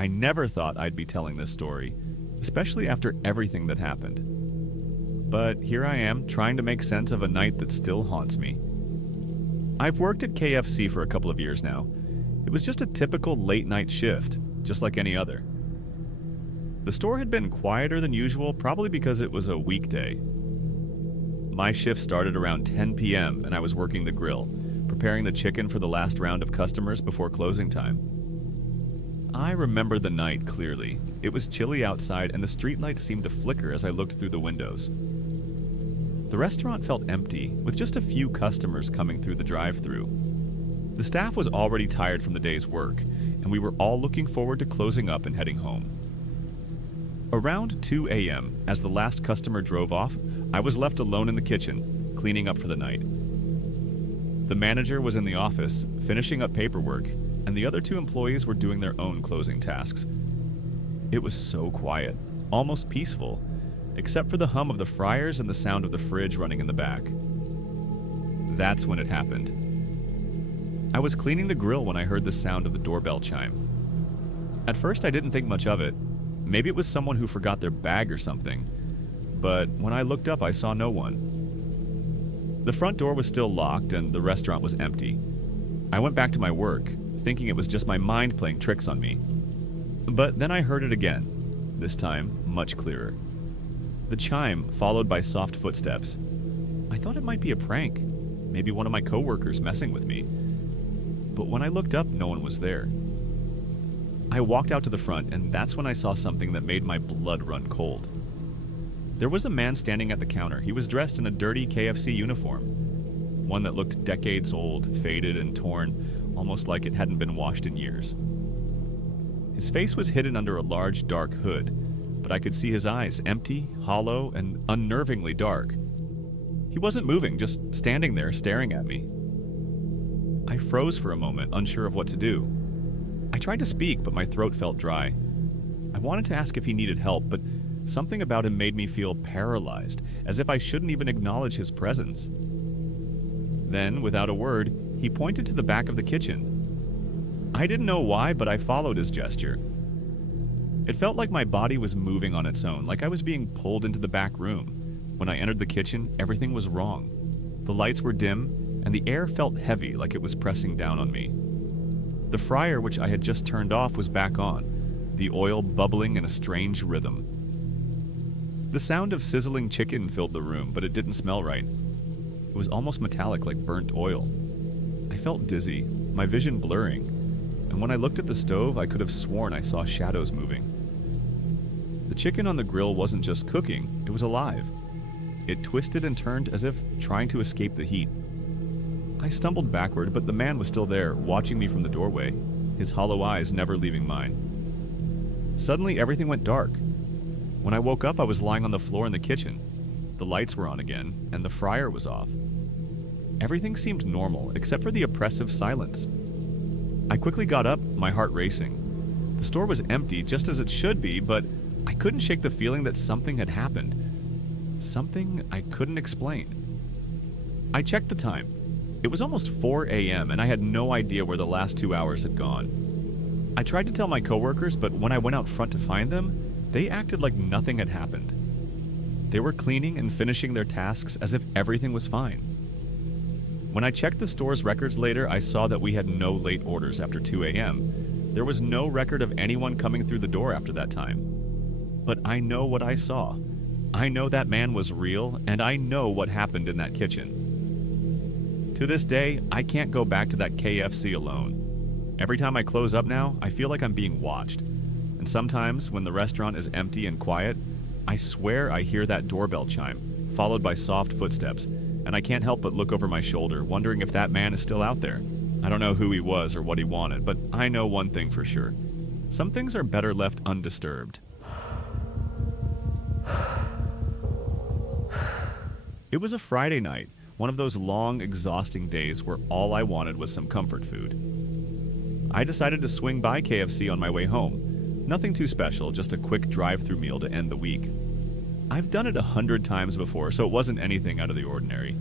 I never thought I'd be telling this story, especially after everything that happened. But here I am, trying to make sense of a night that still haunts me. I've worked at KFC for a couple of years now. It was just a typical late-night shift, just like any other. The store had been quieter than usual, probably because it was a weekday. My shift started around 10 p.m. and I was working the grill, preparing the chicken for the last round of customers before closing time. I remember the night clearly. It was chilly outside and the streetlights seemed to flicker as I looked through the windows. The restaurant felt empty, with just a few customers coming through the drive-thru. The staff was already tired from the day's work, and we were all looking forward to closing up and heading home. Around 2 a.m., as the last customer drove off, I was left alone in the kitchen, cleaning up for the night. The manager was in the office, finishing up paperwork, and the other two employees were doing their own closing tasks. It was so quiet, almost peaceful, except for the hum of the fryers and the sound of the fridge running in the back. That's when it happened. I was cleaning the grill when I heard the sound of the doorbell chime. At first, I didn't think much of it. Maybe it was someone who forgot their bag or something. But when I looked up, I saw no one. The front door was still locked and the restaurant was empty. I went back to my work, thinking it was just my mind playing tricks on me. But then I heard it again, this time much clearer. The chime, followed by soft footsteps. I thought it might be a prank, maybe one of my coworkers messing with me. But when I looked up, no one was there. I walked out to the front, and that's when I saw something that made my blood run cold. There was a man standing at the counter. He was dressed in a dirty KFC uniform, one that looked decades old, faded and torn, almost like it hadn't been washed in years. His face was hidden under a large, dark hood, but I could see his eyes, empty, hollow, and unnervingly dark. He wasn't moving, just standing there staring at me. I froze for a moment, unsure of what to do. I tried to speak, but my throat felt dry. I wanted to ask if he needed help, but something about him made me feel paralyzed, as if I shouldn't even acknowledge his presence. Then, without a word, he pointed to the back of the kitchen. I didn't know why, but I followed his gesture. It felt like my body was moving on its own, like I was being pulled into the back room. When I entered the kitchen, everything was wrong. The lights were dim, and the air felt heavy, like it was pressing down on me. The fryer, which I had just turned off, was back on, the oil bubbling in a strange rhythm. The sound of sizzling chicken filled the room, but it didn't smell right. It was almost metallic, like burnt oil. I felt dizzy, my vision blurring, and when I looked at the stove, I could have sworn I saw shadows moving. The chicken on the grill wasn't just cooking, it was alive. It twisted and turned as if trying to escape the heat. I stumbled backward, but the man was still there, watching me from the doorway, his hollow eyes never leaving mine. Suddenly, everything went dark. When I woke up, I was lying on the floor in the kitchen. The lights were on again, and the fryer was off. Everything seemed normal, except for the oppressive silence. I quickly got up, my heart racing. The store was empty, just as it should be, but I couldn't shake the feeling that something had happened. Something I couldn't explain. I checked the time. It was almost 4 a.m., and I had no idea where the last 2 hours had gone. I tried to tell my coworkers, but when I went out front to find them, they acted like nothing had happened. They were cleaning and finishing their tasks as if everything was fine. When I checked the store's records later, I saw that we had no late orders after 2 a.m. There was no record of anyone coming through the door after that time. But I know what I saw. I know that man was real, and I know what happened in that kitchen. To this day, I can't go back to that KFC alone. Every time I close up now, I feel like I'm being watched. And sometimes, when the restaurant is empty and quiet, I swear I hear that doorbell chime, followed by soft footsteps, and I can't help but look over my shoulder, wondering if that man is still out there. I don't know who he was or what he wanted, but I know one thing for sure. Some things are better left undisturbed. It was a Friday night, one of those long, exhausting days where all I wanted was some comfort food. I decided to swing by KFC on my way home. Nothing too special, just a quick drive-thru meal to end the week. I've done it 100 times before, so it wasn't anything out of the ordinary.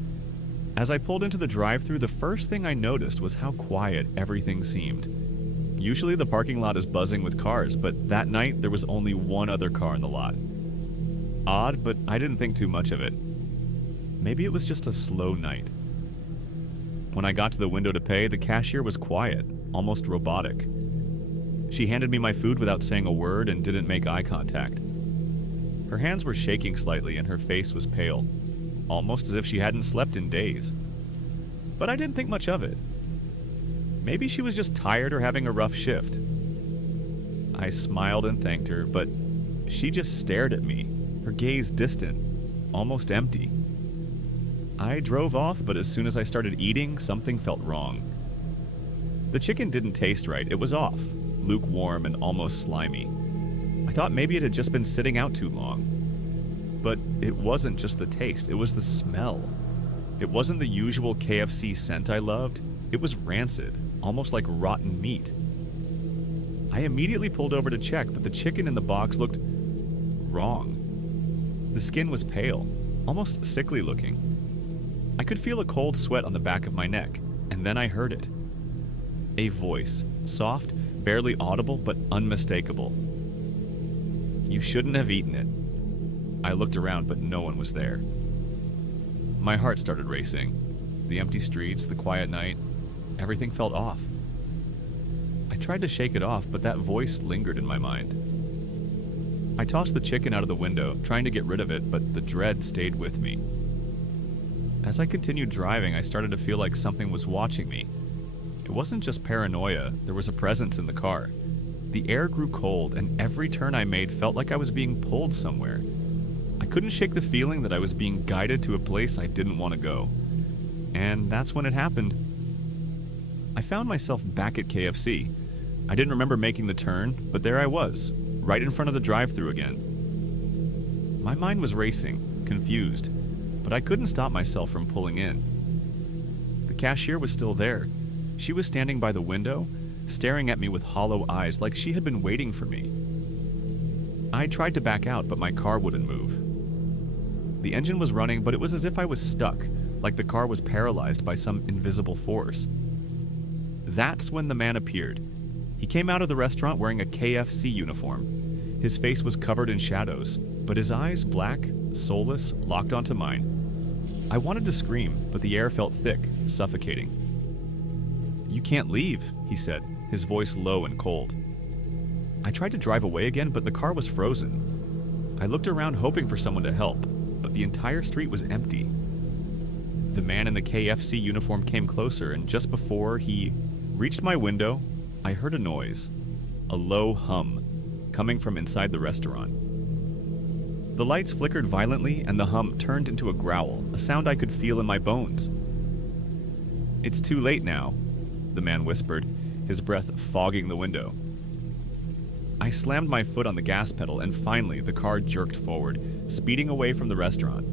As I pulled into the drive-thru, the first thing I noticed was how quiet everything seemed. Usually the parking lot is buzzing with cars, but that night there was only one other car in the lot. Odd, but I didn't think too much of it. Maybe it was just a slow night. When I got to the window to pay, the cashier was quiet, almost robotic. She handed me my food without saying a word and didn't make eye contact. Her hands were shaking slightly and her face was pale, almost as if she hadn't slept in days. But I didn't think much of it. Maybe she was just tired or having a rough shift. I smiled and thanked her, but she just stared at me, her gaze distant, almost empty. I drove off, but as soon as I started eating, something felt wrong. The chicken didn't taste right. It was off, lukewarm and almost slimy. I thought maybe it had just been sitting out too long. But it wasn't just the taste, it was the smell. It wasn't the usual KFC scent I loved. It was rancid, almost like rotten meat. I immediately pulled over to check, but the chicken in the box looked wrong. The skin was pale, almost sickly looking. I could feel a cold sweat on the back of my neck, and then I heard it. A voice, soft, barely audible, but unmistakable. "You shouldn't have eaten it." I looked around, but no one was there. My heart started racing. The empty streets, the quiet night, everything felt off. I tried to shake it off, but that voice lingered in my mind. I tossed the chicken out of the window, trying to get rid of it, but the dread stayed with me. As I continued driving, I started to feel like something was watching me. It wasn't just paranoia, there was a presence in the car. The air grew cold, and every turn I made felt like I was being pulled somewhere. I couldn't shake the feeling that I was being guided to a place I didn't want to go. And that's when it happened. I found myself back at KFC. I didn't remember making the turn, but there I was, right in front of the drive-thru again. My mind was racing, confused, but I couldn't stop myself from pulling in. The cashier was still there. She was standing by the window, staring at me with hollow eyes like she had been waiting for me. I tried to back out, but my car wouldn't move. The engine was running, but it was as if I was stuck, like the car was paralyzed by some invisible force. That's when the man appeared. He came out of the restaurant wearing a KFC uniform. His face was covered in shadows, but his eyes, black, soulless, locked onto mine. I wanted to scream, but the air felt thick, suffocating. "You can't leave," he said, his voice low and cold. I tried to drive away again, but the car was frozen. I looked around hoping for someone to help, but the entire street was empty. The man in the KFC uniform came closer, and just before he reached my window, I heard a noise, a low hum, coming from inside the restaurant. The lights flickered violently, and the hum turned into a growl, a sound I could feel in my bones. "It's too late now," the man whispered, his breath fogging the window. I slammed my foot on the gas pedal, and finally the car jerked forward, speeding away from the restaurant.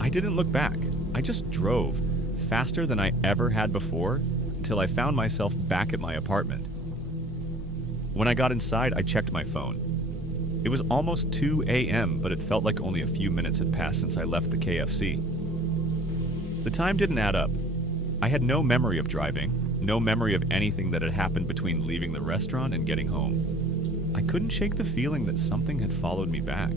I didn't look back. I just drove, faster than I ever had before, until I found myself back at my apartment. When I got inside, I checked my phone. It was almost 2 a.m., but it felt like only a few minutes had passed since I left the KFC. The time didn't add up. I had no memory of driving, no memory of anything that had happened between leaving the restaurant and getting home. I couldn't shake the feeling that something had followed me back.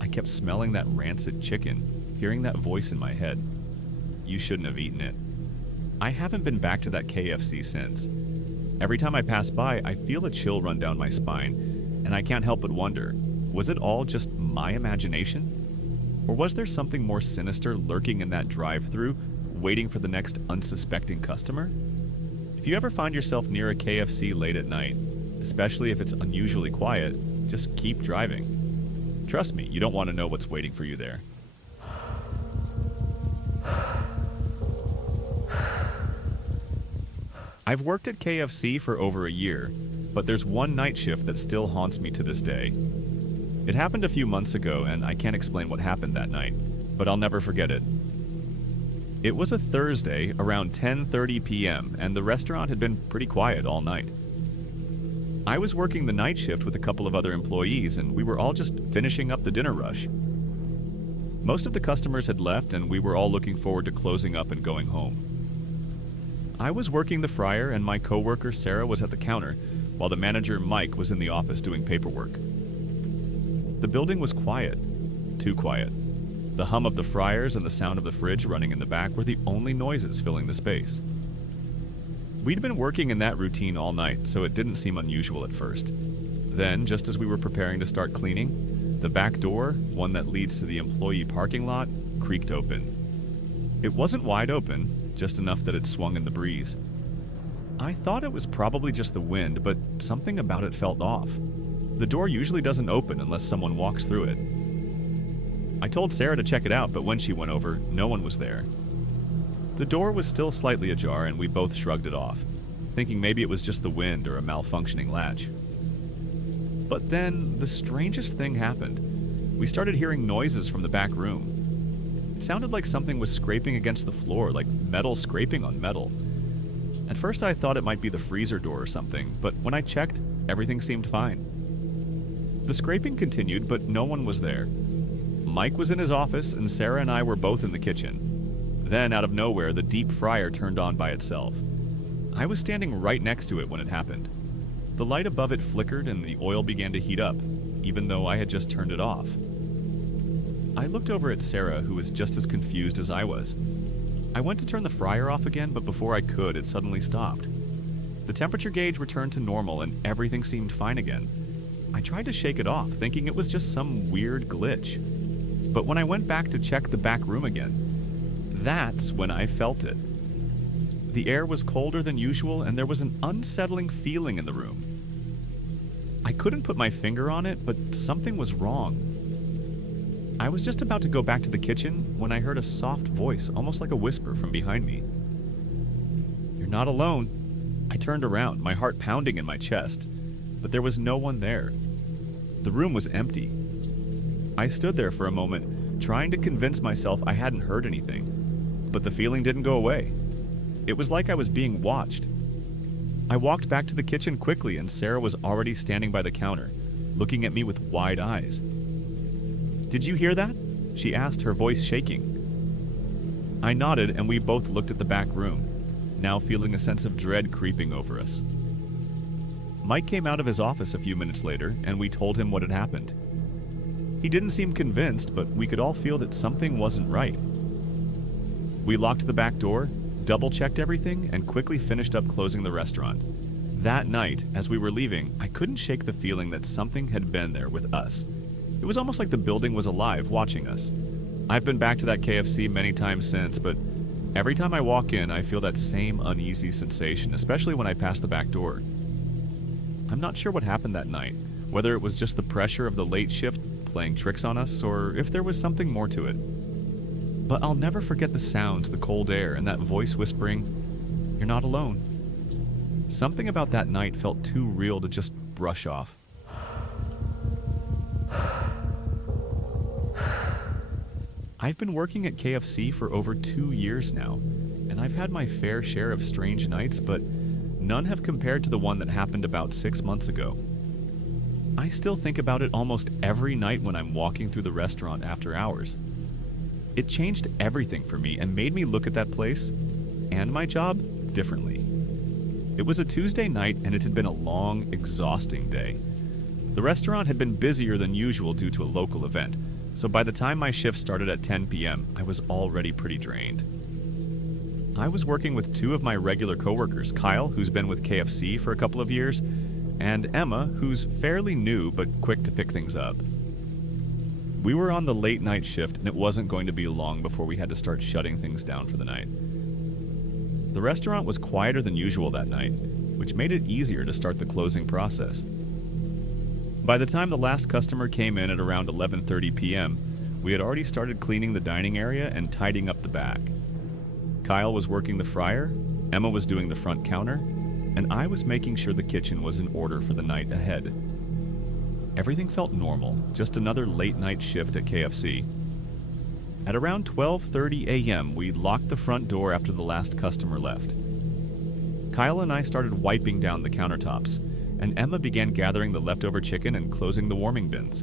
I kept smelling that rancid chicken, hearing that voice in my head. "You shouldn't have eaten it." I haven't been back to that KFC since. Every time I pass by, I feel a chill run down my spine, and I can't help but wonder, was it all just my imagination? Or was there something more sinister lurking in that drive-thru, waiting for the next unsuspecting customer? If you ever find yourself near a KFC late at night, especially if it's unusually quiet, just keep driving. Trust me, you don't want to know what's waiting for you there. I've worked at KFC for over a year, but there's one night shift that still haunts me to this day. It happened a few months ago, and I can't explain what happened that night, but I'll never forget it. It was a Thursday around 10:30 p.m., and the restaurant had been pretty quiet all night. I was working the night shift with a couple of other employees, and we were all just finishing up the dinner rush. Most of the customers had left, and we were all looking forward to closing up and going home. I was working the fryer and my coworker Sarah was at the counter, while the manager Mike was in the office doing paperwork. The building was quiet, too quiet. The hum of the fryers and the sound of the fridge running in the back were the only noises filling the space. We'd been working in that routine all night, so it didn't seem unusual at first. Then, just as we were preparing to start cleaning, the back door, one that leads to the employee parking lot, creaked open. It wasn't wide open, just enough that it swung in the breeze. I thought it was probably just the wind, but something about it felt off. The door usually doesn't open unless someone walks through it. I told Sarah to check it out, but when she went over, no one was there. The door was still slightly ajar, and we both shrugged it off, thinking maybe it was just the wind or a malfunctioning latch. But then, the strangest thing happened. We started hearing noises from the back room. It sounded like something was scraping against the floor, like metal scraping on metal. At first I thought it might be the freezer door or something, but when I checked, everything seemed fine. The scraping continued, but no one was there. Mike was in his office, and Sarah and I were both in the kitchen. Then, out of nowhere, the deep fryer turned on by itself. I was standing right next to it when it happened. The light above it flickered and the oil began to heat up, even though I had just turned it off. I looked over at Sarah, who was just as confused as I was. I went to turn the fryer off again, but before I could, it suddenly stopped. The temperature gauge returned to normal and everything seemed fine again. I tried to shake it off, thinking it was just some weird glitch. But when I went back to check the back room again, that's when I felt it. The air was colder than usual and there was an unsettling feeling in the room. I couldn't put my finger on it, but something was wrong. I was just about to go back to the kitchen when I heard a soft voice, almost like a whisper, from behind me. "You're not alone." I turned around, my heart pounding in my chest, but there was no one there. The room was empty. I stood there for a moment, trying to convince myself I hadn't heard anything, but the feeling didn't go away. It was like I was being watched. I walked back to the kitchen quickly, and Sarah was already standing by the counter, looking at me with wide eyes. "Did you hear that?" she asked, her voice shaking. I nodded, and we both looked at the back room, now feeling a sense of dread creeping over us. Mike came out of his office a few minutes later, and we told him what had happened. He didn't seem convinced, but we could all feel that something wasn't right. We locked the back door, double-checked everything, and quickly finished up closing the restaurant. That night, as we were leaving, I couldn't shake the feeling that something had been there with us. It was almost like the building was alive, watching us. I've been back to that KFC many times since, but every time I walk in, I feel that same uneasy sensation, especially when I pass the back door. I'm not sure what happened that night, whether it was just the pressure of the late shift playing tricks on us, or if there was something more to it. But I'll never forget the sounds, the cold air, and that voice whispering, "You're not alone." Something about that night felt too real to just brush off. I've been working at KFC for over 2 years now, and I've had my fair share of strange nights, but none have compared to the one that happened about 6 months ago. I still think about it almost every night when I'm walking through the restaurant after hours. It changed everything for me and made me look at that place and my job differently. It was a Tuesday night and it had been a long, exhausting day. The restaurant had been busier than usual due to a local event, so by the time my shift started at 10 p.m., I was already pretty drained. I was working with 2 of my regular coworkers, Kyle, who's been with KFC for a couple of years, and Emma, who's fairly new but quick to pick things up. We were on the late night shift, and it wasn't going to be long before we had to start shutting things down for the night. The restaurant was quieter than usual that night, which made it easier to start the closing process. By the time the last customer came in at around 11:30 p.m., we had already started cleaning the dining area and tidying up the back. Kyle was working the fryer, Emma was doing the front counter, and I was making sure the kitchen was in order for the night ahead. Everything felt normal, just another late-night shift at KFC. At around 12:30 a.m., we locked the front door after the last customer left. Kyle and I started wiping down the countertops, and Emma began gathering the leftover chicken and closing the warming bins.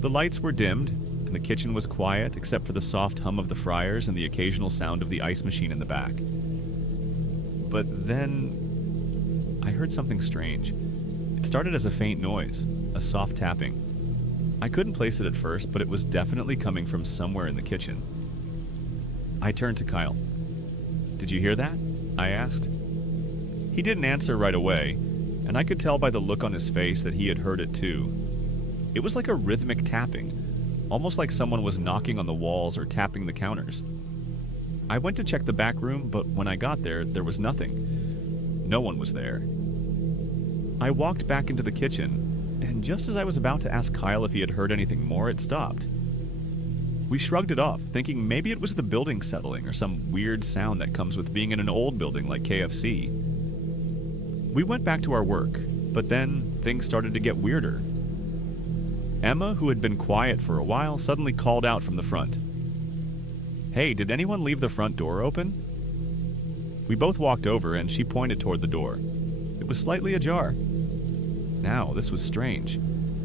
The lights were dimmed, and the kitchen was quiet except for the soft hum of the fryers and the occasional sound of the ice machine in the back. but then I heard something strange. It started as a faint noise, a soft tapping. I couldn't place it at first, but it was definitely coming from somewhere in the kitchen. I turned to Kyle. "Did you hear that?" I asked. He didn't answer right away, and I could tell by the look on his face that he had heard it too. It was like a rhythmic tapping, almost like someone was knocking on the walls or tapping the counters. I went to check the back room, but when I got there, there was nothing. No one was there. I walked back into the kitchen, and just as I was about to ask Kyle if he had heard anything more, it stopped. We shrugged it off, thinking maybe it was the building settling or some weird sound that comes with being in an old building like KFC. We went back to our work, but then things started to get weirder. Emma, who had been quiet for a while, suddenly called out from the front. "Hey, did anyone leave the front door open?" We both walked over, and she pointed toward the door. It was slightly ajar. Now, this was strange.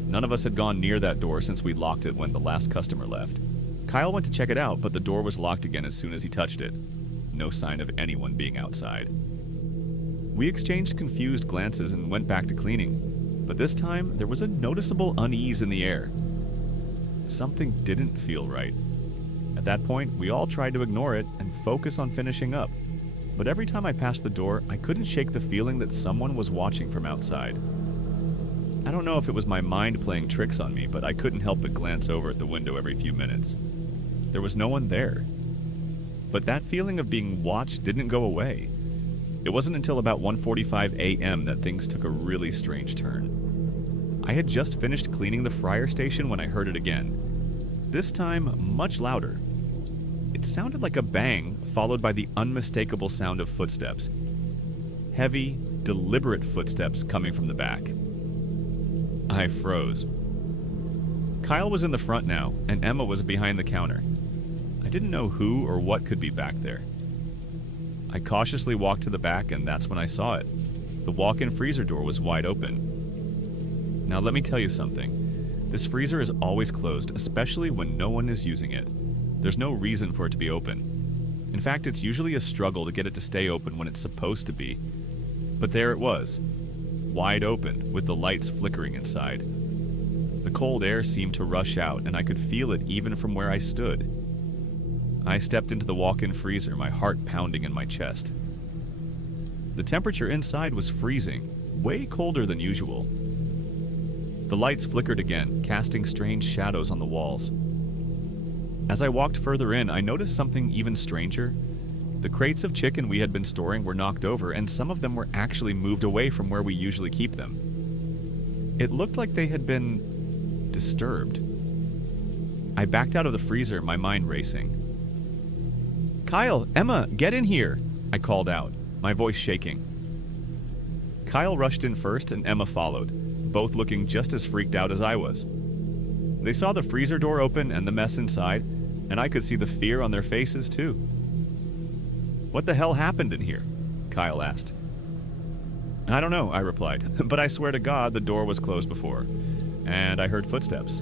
None of us had gone near that door since we locked it when the last customer left. Kyle went to check it out, but the door was locked again as soon as he touched it. No sign of anyone being outside. We exchanged confused glances and went back to cleaning, but this time there was a noticeable unease in the air. Something didn't feel right. At that point, we all tried to ignore it and focus on finishing up, but every time I passed the door, I couldn't shake the feeling that someone was watching from outside. I don't know if it was my mind playing tricks on me, but I couldn't help but glance over at the window every few minutes. There was no one there. But that feeling of being watched didn't go away. It wasn't until about 1:45 a.m. that things took a really strange turn. I had just finished cleaning the fryer station when I heard it again. This time, much louder. It sounded like a bang, followed by the unmistakable sound of footsteps. Heavy, deliberate footsteps coming from the back. I froze. Kyle was in the front now, and Emma was behind the counter. I didn't know who or what could be back there. I cautiously walked to the back, and that's when I saw it. The walk-in freezer door was wide open. Now let me tell you something. This freezer is always closed, especially when no one is using it. There's no reason for it to be open. In fact, it's usually a struggle to get it to stay open when it's supposed to be. But there it was, wide open, with the lights flickering inside. The cold air seemed to rush out, and I could feel it even from where I stood. I stepped into the walk-in freezer, my heart pounding in my chest. The temperature inside was freezing, way colder than usual. The lights flickered again, casting strange shadows on the walls. As I walked further in, I noticed something even stranger. The crates of chicken we had been storing were knocked over, and some of them were actually moved away from where we usually keep them. It looked like they had been disturbed. I backed out of the freezer, my mind racing. "Kyle, Emma, get in here!" I called out, my voice shaking. Kyle rushed in first and Emma followed, both looking just as freaked out as I was. They saw the freezer door open and the mess inside, and I could see the fear on their faces too. "What the hell happened in here?" Kyle asked. "I don't know," I replied, "but I swear to God the door was closed before, and I heard footsteps."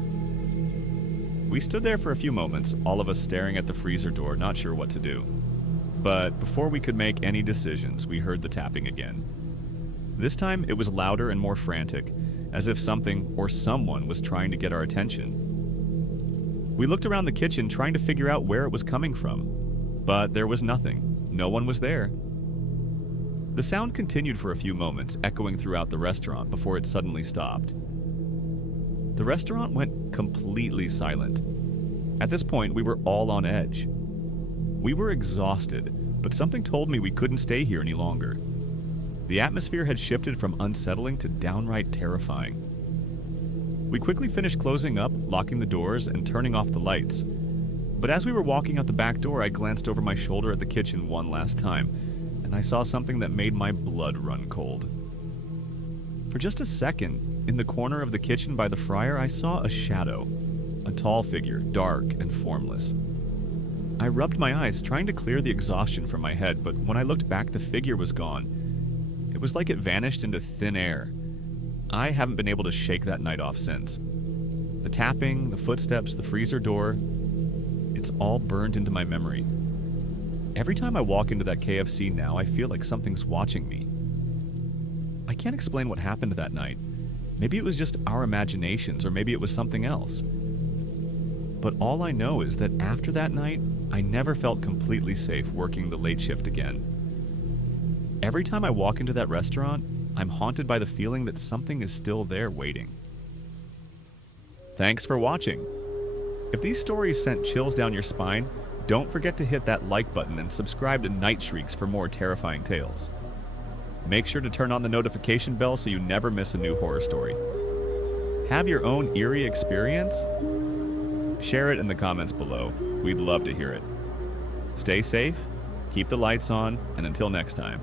We stood there for a few moments, all of us staring at the freezer door, not sure what to do. But before we could make any decisions, we heard the tapping again. This time it was louder and more frantic, as if something or someone was trying to get our attention. We looked around the kitchen trying to figure out where it was coming from, but there was nothing. No one was there. The sound continued for a few moments, echoing throughout the restaurant before it suddenly stopped. The restaurant went completely silent. At this point, we were all on edge. We were exhausted, but something told me we couldn't stay here any longer. The atmosphere had shifted from unsettling to downright terrifying. We quickly finished closing up, locking the doors, and turning off the lights. But as we were walking out the back door, I glanced over my shoulder at the kitchen one last time, and I saw something that made my blood run cold. For just a second, in the corner of the kitchen by the fryer, I saw a shadow, a tall figure, dark and formless. I rubbed my eyes, trying to clear the exhaustion from my head, but when I looked back, the figure was gone. It was like it vanished into thin air. I haven't been able to shake that night off since. The tapping, the footsteps, the freezer door, it's all burned into my memory. Every time I walk into that KFC now, I feel like something's watching me. I can't explain what happened that night. Maybe it was just our imaginations, or maybe it was something else. But all I know is that after that night, I never felt completely safe working the late shift again. Every time I walk into that restaurant, I'm haunted by the feeling that something is still there waiting. Thanks for watching. If these stories sent chills down your spine, don't forget to hit that like button and subscribe to Night Shrieks for more terrifying tales. Make sure to turn on the notification bell so you never miss a new horror story. Have your own eerie experience? Share it in the comments below. We'd love to hear it. Stay safe, keep the lights on, and until next time.